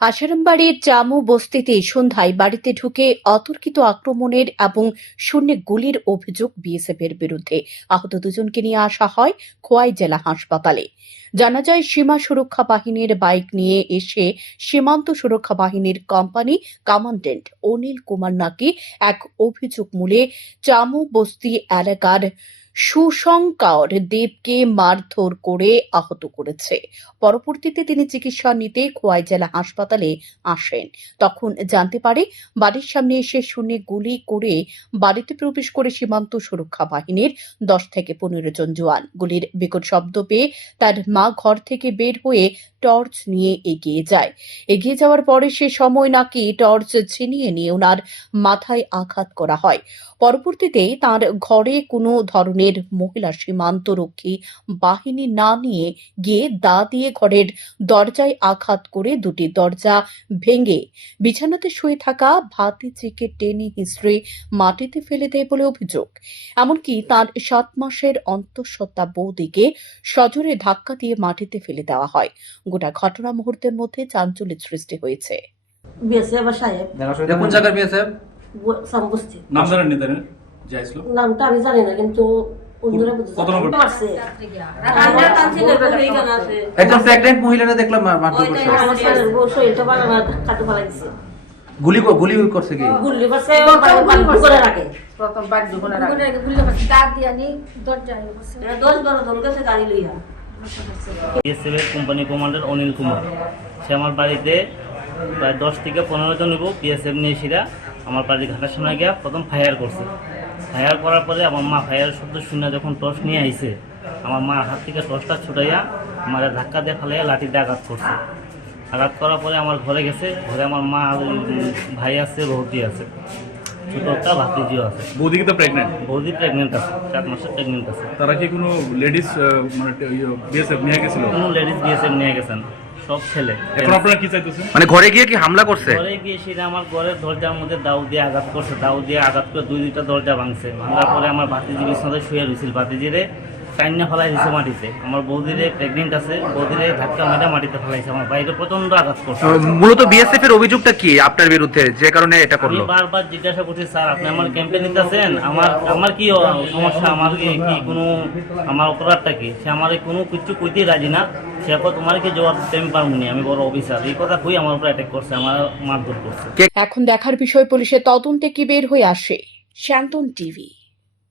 আশারামবাড়ির জামু বস্তিতে সন্ধ্যায় বাড়িতে ঢুকে অতর্কিত আক্রমণের এবং শূন্য গুলির অভিযোগ বিএসএফের বিরুদ্ধে। আহত দুজনকে নিয়ে আসা হয় খোয়াই জেলা হাসপাতালে। জানা যায়, সীমা সুরক্ষা বাহিনীর বাইক নিয়ে এসে সীমান্ত সুরক্ষা বাহিনীর কোম্পানি কমান্ডেন্ট অনিল কুমার নাকি এক অভিযোগ মূলে চামু বস্তি এলাকার সুশঙ্কর দেবকে মারধর করে আহত করেছে। পরবর্তীতে তিনি চিকিৎসা নিতে খোয়াই জেলা হাসপাতালে আসেন। তখন জানতে পারে, বাড়ির সামনে এসে শুনে গুলি করে বাড়িতে প্রবেশ করে সীমান্ত সুরক্ষা বাহিনীর দশ থেকে পনেরো জন জোয়ান গুলির বিকট শব্দ পেয়ে তার মা ঘর থেকে বের হয়ে টর্চ নিয়ে এগিয়ে যায়। এগিয়ে যাওয়ার পরে সে সময় নাকি টর্চ ছিনিয়ে নিয়ে ওনার মাথায় আঘাত করা হয়। পরবর্তীতে তার ঘরে কোনো ধরনের মহিলা সীমান্তরক্ষী বাহিনী না নিয়ে গিয়ে দা দিয়ে ঘরের দরজায় আঘাত করে দুটি দরজা ভেঙে বিছানাতে শুয়ে থাকা ভাতিজিকে টেনে হিসড়ে মাটিতে ফেলে দেয় বলে অভিযোগ। এমনকি তার সাত মাসের অন্তঃসত্ত্বা বৌদিকে সজোরে ধাক্কা দিয়ে মাটিতে ফেলে দেওয়া হয়। গোটা ঘটনা মুহূর্তের মধ্যে চাঞ্চল্যের সৃষ্টি হয়েছে। বিয়েছে সাহেব কোন জায়গার বিএসএফ? সামবস্তি। নাম জানেন নি নামটা আমি জানি না কিন্তু। গুলি গুলি করছে কি? করে রাখে। প্রথম বার দুগুণে গুলে দাঁত দিয়ে দশ বারো গেছে গাড়ি লইয়া। বিএসএফের কোম্পানি কমান্ডার অনিল কুমার। সে আমার বাড়িতে প্রায় দশ থেকে পনেরো জন হইব বিএসএফ নিয়ে সেরা আমার বাড়ির ঘাটার সামনে গিয়া প্রথম ফায়ার করছে। ফায়ার করার পরে আমার মা ফায়ার শব্দ শুনে যখন টর্চ নিয়ে আইছে, আমার মার হাত থেকে টর্চটা ছুটাইয়া আমার ধাক্কা দিয়ে ফেলাইয়া লাঠিতে আঘাত করছে। আঘাত করার পরে আমার ঘরে গেছে। ঘরে আমার মা ভাই আছে, বৌদি আছে। ছোট একটা ভাতিজিও আছে। বৌদি তো প্রেগনেন্ট বৌদি প্রেগনেন্ট আছে চার মাসের প্রেগনেন্ট আছে। তারা কি কোনো লেডিস মানে বিএসএফ নিয়ে গেছিল? কোনো লেডিস বিএসএফ নিয়ে গেছেন সব ছেলে। এখন আপনারা কি চাইতেছেন? মানে ঘরে গিয়ে কি হামলা করছে? ঘরে গিয়ে সেটা আমার ঘরের দরজার মধ্যে দাউ দিয়ে আঘাত করছে দাউ দিয়ে আঘাত করে দুই দুইটা দরজা ভাঙছে। ভাঙার পরে আমার ভাতিজি বিছনাতে শুয়ে রয়েছিল ভাতিজিরে টাইনা ফেলাই দিছে মাটিতে। আমার বৌদিরে প্রেগনেন্ট আছে বৌদিরে ধাক্কা মেরে মাটিতে ফেলাইছে আমার বাইরে প্রচণ্ড আঘাত করছে। মূলত বিএসএফ এর অভিযোগটা কি আপনার বিরুদ্ধে? যে কারণে এটা আমি করল? বারবার জিজ্ঞাসা করছি স্যার আপনি আমার ক্যাম্পে নিতেছেন? আমার আমার কি সমস্যা? আমার কি কি কোনো আমার অপরাধটা কি? সে আমার কোনো কিছু কইতেই রাজি না। সে কো তোমার কি জবাব দিতে আমি পারব নি? আমি বড় অফিসার এই কথা কই আমার উপর অ্যাটাক করছে আমার মারধর করছে। এখন দেখার বিষয় পুলিশের তদন্তে কি বের হয়ে আসে? শান্তন টিভি।